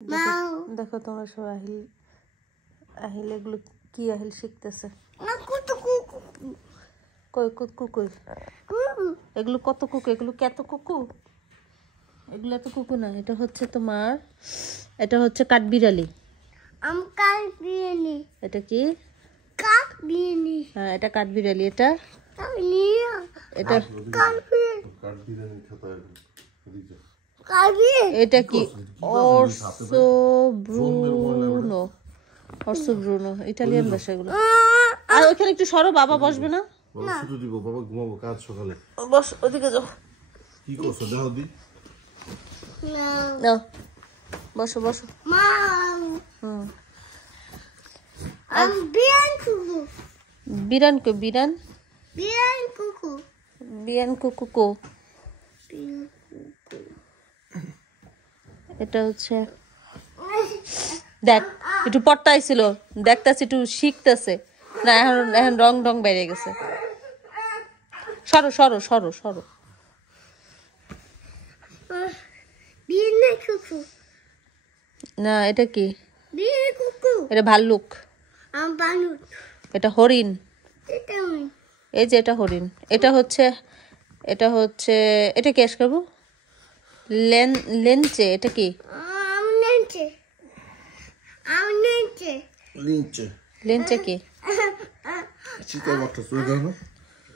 দেখো তোমরা সব আহিল আহিল এগুলো কি আহিল শিখতেছে। কই কুকু কই এগুলো কত কুকু, এগুলো কত কুকু, এগুলো এত কুকু না। এটা হচ্ছে তোমার, এটা হচ্ছে কাঠবিড়ালি। এটা কি? হ্যাঁ এটা কাঠবিড়ালি। এটা এটা এটা কি? অর্সো ব্রুনো, অর্সো ব্রুনো, ইটালিয়ান ভাষা এগুলো। আর ওখানে একটু সরো, বাবা বসবে না। বাবা ঘুমাবো কাজ সকালে। বস ওদিকে যাও। কি করছো দেখো দি। না বসো বসো। বিরান কো বিরান, বিরান কুকু কো। এটা হচ্ছে দেখ একটু পড়তাইছিল, দেখতাছি একটু শিখতেছে না, এখন এখন রং রং বেড়ে গেছে। সরো সরো সরো সরো। না এটা কি? এটা ভাল্লুক, এটা হরিণ। এই যে এটা হরিণ। এটা হচ্ছে এটা হচ্ছে এটা কি করবো? লেনচে। এটা কি? লেনচে কি?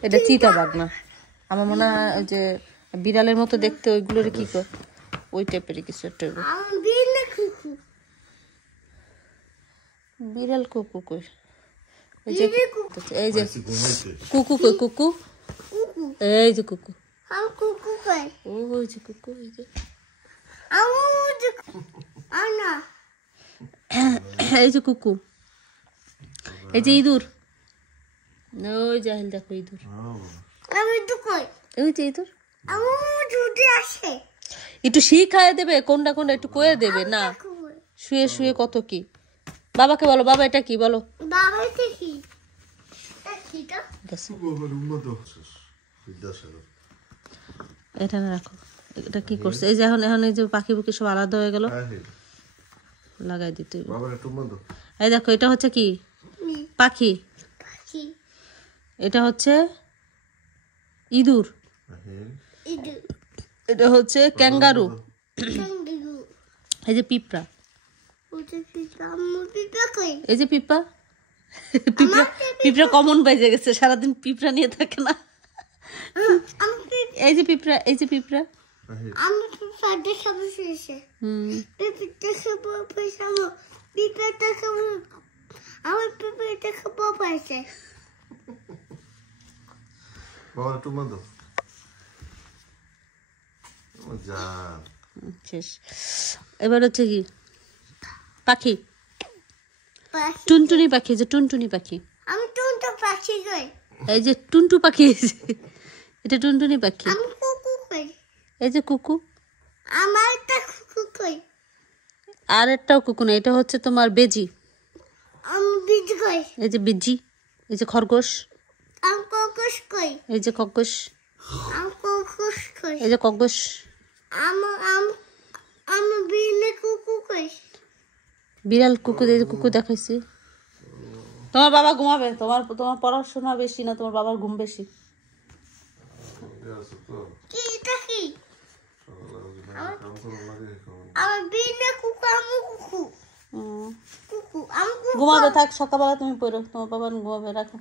এটা চিতাবাঘ না, আমার মনে হয় যে বিড়ালের মতো দেখতে, ওইগুলোর কি কর, ওই টাইপের কিছু একটা। বিড়াল কুকু কই? এই যে এই যে কুকু কই? কুকু এই যে কুকু, ওই যে কুকু, এই যে এই যে কুকু, এই যে ইঁদুর, ওই যে আহিল দেখো ইঁদুর, ওই যে ইঁদুর। একটু শিখায় দেবে কোনটা কোনটা, একটু কয়ে দেবে না। শুয়ে শুয়ে কত কি। বাবাকে বলো, বাবা এটা কি বলো। এটা না রাখো, এটা কি করছে? এই যে এখন এখন এই যে পাখি পুকি সব আলাদা হয়ে গেল, লাগাই দিতে। এই দেখো এটা হচ্ছে কি? পাখি। এটা হচ্ছে ইঁদুর। এটা হচ্ছে ক্যাঙ্গারু। এই যে পিঁপড়া, এই যে পিঁপড়া, পিঁপড়া পিঁপড়া কমন বেজে গেছে, সারাদিন পিঁপড়া নিয়ে থাকে না। এই যে পিঁপড়া, এই যে পিঁপড়া। শেষ। এবার হচ্ছে কি? পাখি, টুনটুনি পাখি, যে টুনটুনি পাখি। এই যে টুনটু পাখি, এটা টুনটুনি পাখি। এই যে কুকু, আর একটাও কুকু না, এটা হচ্ছে তোমার বেজি। এই যে বেজি, এই যে খরগোশ, এই যে খরগোশ, এই যে খরগোশ। বিড়াল কুকু, এই যে কুকু দেখাইছি। তোমার বাবা ঘুমাবে, তোমার তোমার পড়াশোনা বেশি না, তোমার বাবার ঘুম বেশি। ঘুমাবে, থাক সকালবেলা তুমি পড়ো, তোমার বাবা ঘুমাবে, রাখো।